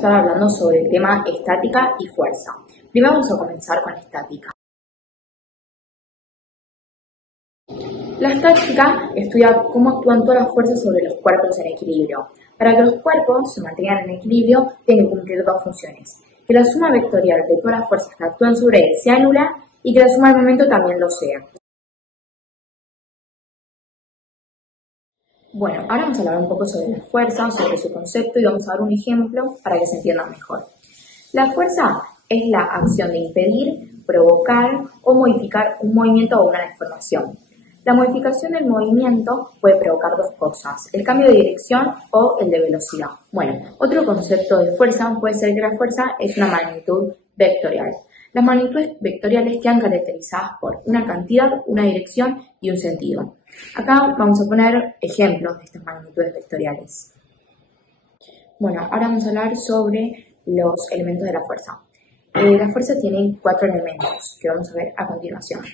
estar hablando sobre el tema estática y fuerza. Primero vamos a comenzar con estática. La estática estudia cómo actúan todas las fuerzas sobre los cuerpos en equilibrio. Para que los cuerpos se mantengan en equilibrio, tienen que cumplir dos funciones: que la suma vectorial de todas las fuerzas que actúan sobre él sea nula y que la suma del momento también lo sea. Bueno, ahora vamos a hablar un poco sobre la fuerza, sobre su concepto y vamos a dar un ejemplo para que se entienda mejor. La fuerza es la acción de impedir, provocar o modificar un movimiento o una deformación. La modificación del movimiento puede provocar dos cosas: el cambio de dirección o el de velocidad. Bueno, otro concepto de fuerza puede ser que la fuerza es una magnitud vectorial. Las magnitudes vectoriales quedan caracterizadas por una cantidad, una dirección y un sentido. Acá vamos a poner ejemplos de estas magnitudes vectoriales. Bueno, ahora vamos a hablar sobre los elementos de la fuerza. La fuerza tiene 4 elementos que vamos a ver a continuación.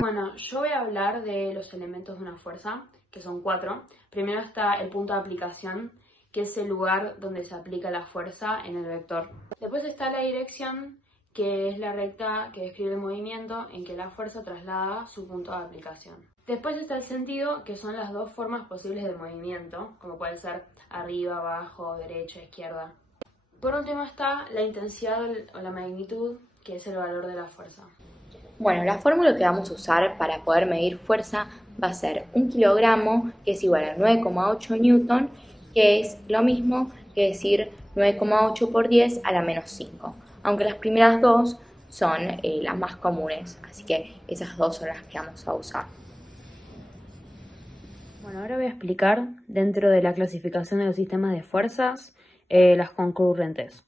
Bueno, yo voy a hablar de los elementos de una fuerza, que son 4. Primero está el punto de aplicación, que es el lugar donde se aplica la fuerza en el vector. Después está la dirección, que es la recta que describe el movimiento en que la fuerza traslada su punto de aplicación. Después está el sentido, que son las dos formas posibles de movimiento, como puede ser arriba, abajo, derecha, izquierda. Por último está la intensidad o la magnitud, que es el valor de la fuerza. Bueno, la fórmula que vamos a usar para poder medir fuerza va a ser 1 kilogramo, que es igual a 9,8 newton, que es lo mismo que decir 9,8 por 10 a la menos 5, aunque las primeras dos son las más comunes, así que esas dos son las que vamos a usar. Bueno, ahora voy a explicar dentro de la clasificación de los sistemas de fuerzas las concurrentes.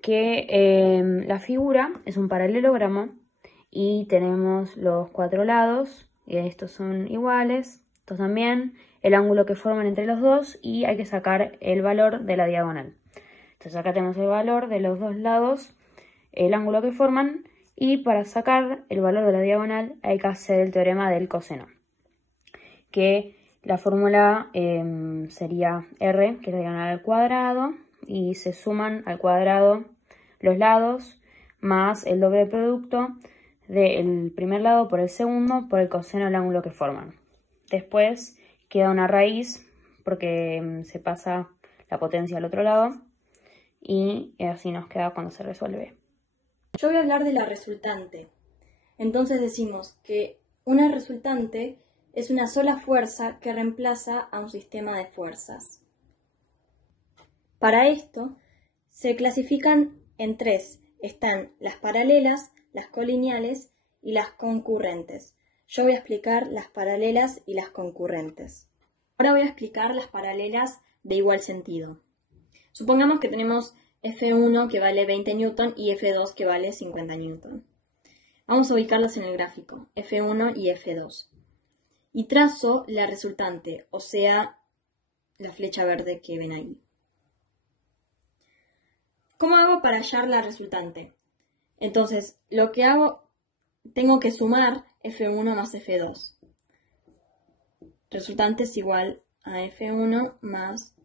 Que la figura es un paralelogramo y tenemos los 4 lados, y estos son iguales, estos también, el ángulo que forman entre los dos, y hay que sacar el valor de la diagonal. Entonces acá tenemos el valor de los dos lados, el ángulo que forman, y para sacar el valor de la diagonal hay que hacer el teorema del coseno, que la fórmula sería R, que es la diagonal al cuadrado, y se suman al cuadrado los lados más el doble producto del primer lado por el segundo por el coseno del ángulo que forman. Después queda una raíz porque se pasa la potencia al otro lado y así nos queda cuando se resuelve. Yo voy a hablar de la resultante. Entonces decimos que una resultante es una sola fuerza que reemplaza a un sistema de fuerzas. Para esto se clasifican en 3. Están las paralelas, las colineales y las concurrentes. Yo voy a explicar las paralelas y las concurrentes. Ahora voy a explicar las paralelas de igual sentido. Supongamos que tenemos F1 que vale 20 newton y F2 que vale 50 newton. Vamos a ubicarlos en el gráfico, F1 y F2. Y trazo la resultante, o sea, la flecha verde que ven ahí. ¿Cómo hago para hallar la resultante? Entonces, lo que hago, tengo que sumar F1 más F2. Resultante es igual a F1 más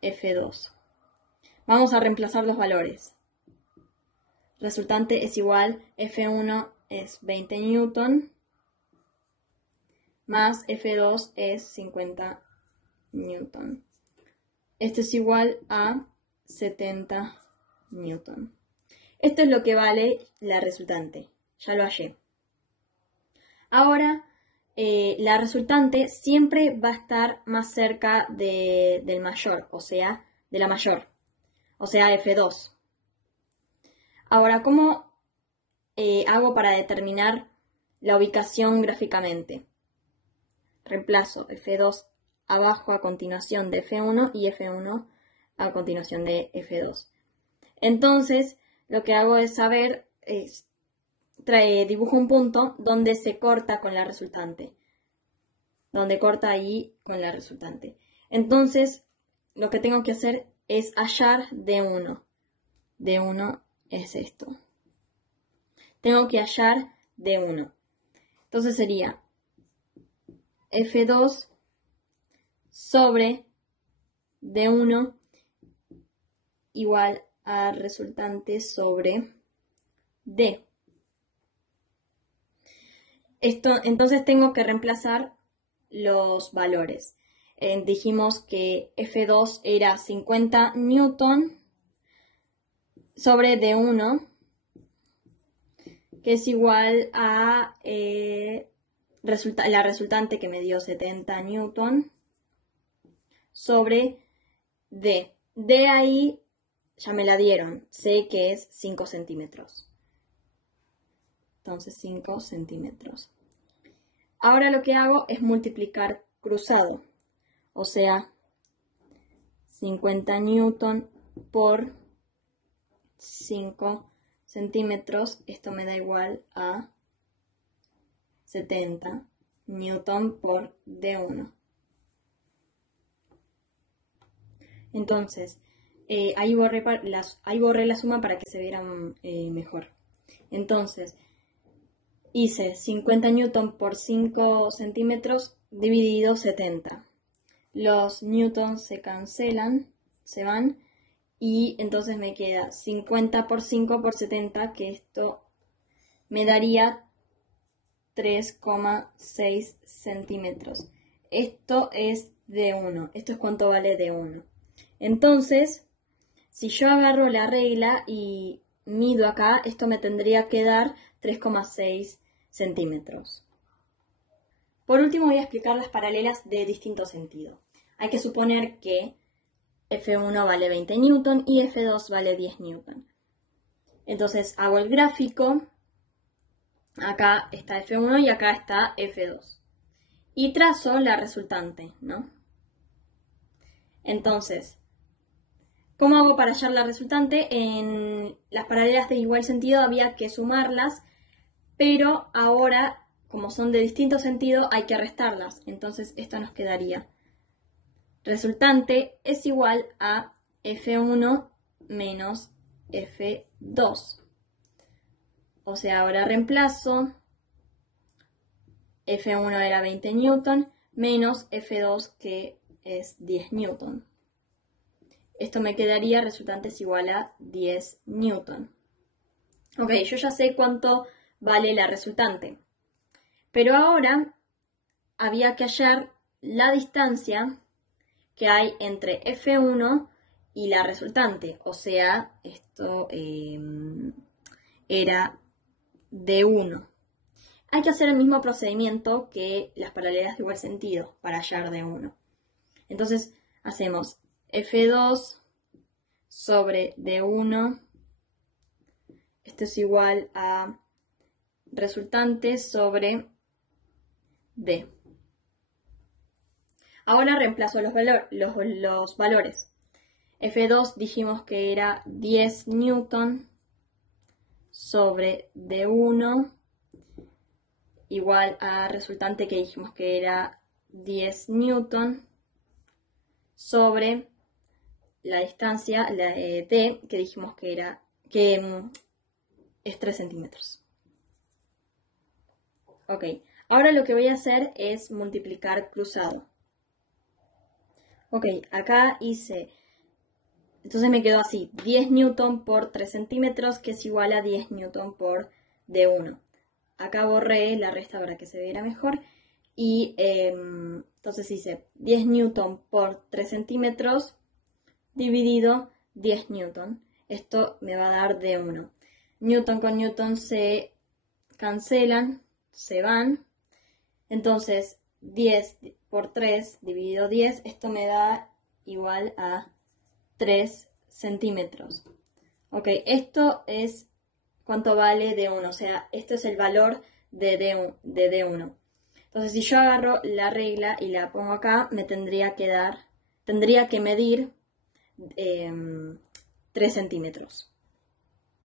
F2. Vamos a reemplazar los valores. Resultante es igual, F1 es 20 newton, más F2 es 50 newton. Esto es igual a 70 newton. Esto es lo que vale la resultante. Ya lo hallé. Ahora, la resultante siempre va a estar más cerca del mayor, o sea, de la mayor, o sea, F2. Ahora, ¿cómo hago para determinar la ubicación gráficamente? Reemplazo F2 abajo a continuación de F1 y F1 a continuación de F2. Entonces, lo que hago es dibujo un punto donde se corta con la resultante. Donde corta ahí con la resultante. Entonces, lo que tengo que hacer es hallar D1. D1 es esto. Tengo que hallar D1. Entonces sería F2 sobre D1 igual A resultante sobre D. Entonces tengo que reemplazar los valores. Dijimos que F2 era 50 newton sobre D1, que es igual a la resultante que me dio 70 newton sobre D. D ahí ya me la dieron, sé que es 5 centímetros. Entonces 5 centímetros. Ahora lo que hago es multiplicar cruzado. O sea, 50 newton por 5 centímetros. Esto me da igual a 70 newton por D1. Entonces, ahí borré la suma para que se viera mejor. Entonces, hice 50 newton por 5 centímetros dividido 70. Los newtons se cancelan, se van, y entonces me queda 50 por 5 por 70, que esto me daría 3,6 centímetros. Esto es D1, esto es cuánto vale D1. Entonces, si yo agarro la regla y mido acá, esto me tendría que dar 3,6 centímetros. Por último voy a explicar las paralelas de distinto sentido. Hay que suponer que F1 vale 20 newton y F2 vale 10 newton. Entonces hago el gráfico, acá está F1 y acá está F2. Y trazo la resultante, ¿no? Entonces, ¿cómo hago para hallar la resultante? En las paralelas de igual sentido había que sumarlas, pero ahora, como son de distinto sentido, hay que restarlas. Entonces esto nos quedaría. Resultante es igual a F1 menos F2. O sea, ahora reemplazo. F1 era 20 newton menos F2 que es 10 newton. Esto me quedaría, resultante es igual a 10 newton. Ok, yo ya sé cuánto vale la resultante. Pero ahora había que hallar la distancia que hay entre F1 y la resultante. O sea, esto era D1. Hay que hacer el mismo procedimiento que las paralelas de igual sentido para hallar D1. Entonces hacemos F2 sobre D1. Esto es igual a resultante sobre D. Ahora reemplazo los valores. F2 dijimos que era 10 newton sobre D1 igual a resultante que dijimos que era 10 newton sobre la distancia, la D, que dijimos que es 3 centímetros. Ok, ahora lo que voy a hacer es multiplicar cruzado. Ok, acá hice, entonces me quedó así, 10 newton por 3 centímetros, que es igual a 10 newton por D1. Acá borré la resta para que se viera mejor. Y entonces hice 10 newton por 3 centímetros dividido 10 newton. Esto me va a dar D1. Newton con newton se cancelan, se van. Entonces 10 por 3 dividido 10, esto me da igual a 3 centímetros. Ok, esto es cuánto vale D1, o sea, esto es el valor de D1. Entonces, si yo agarro la regla y la pongo acá, me tendría que medir 3 centímetros.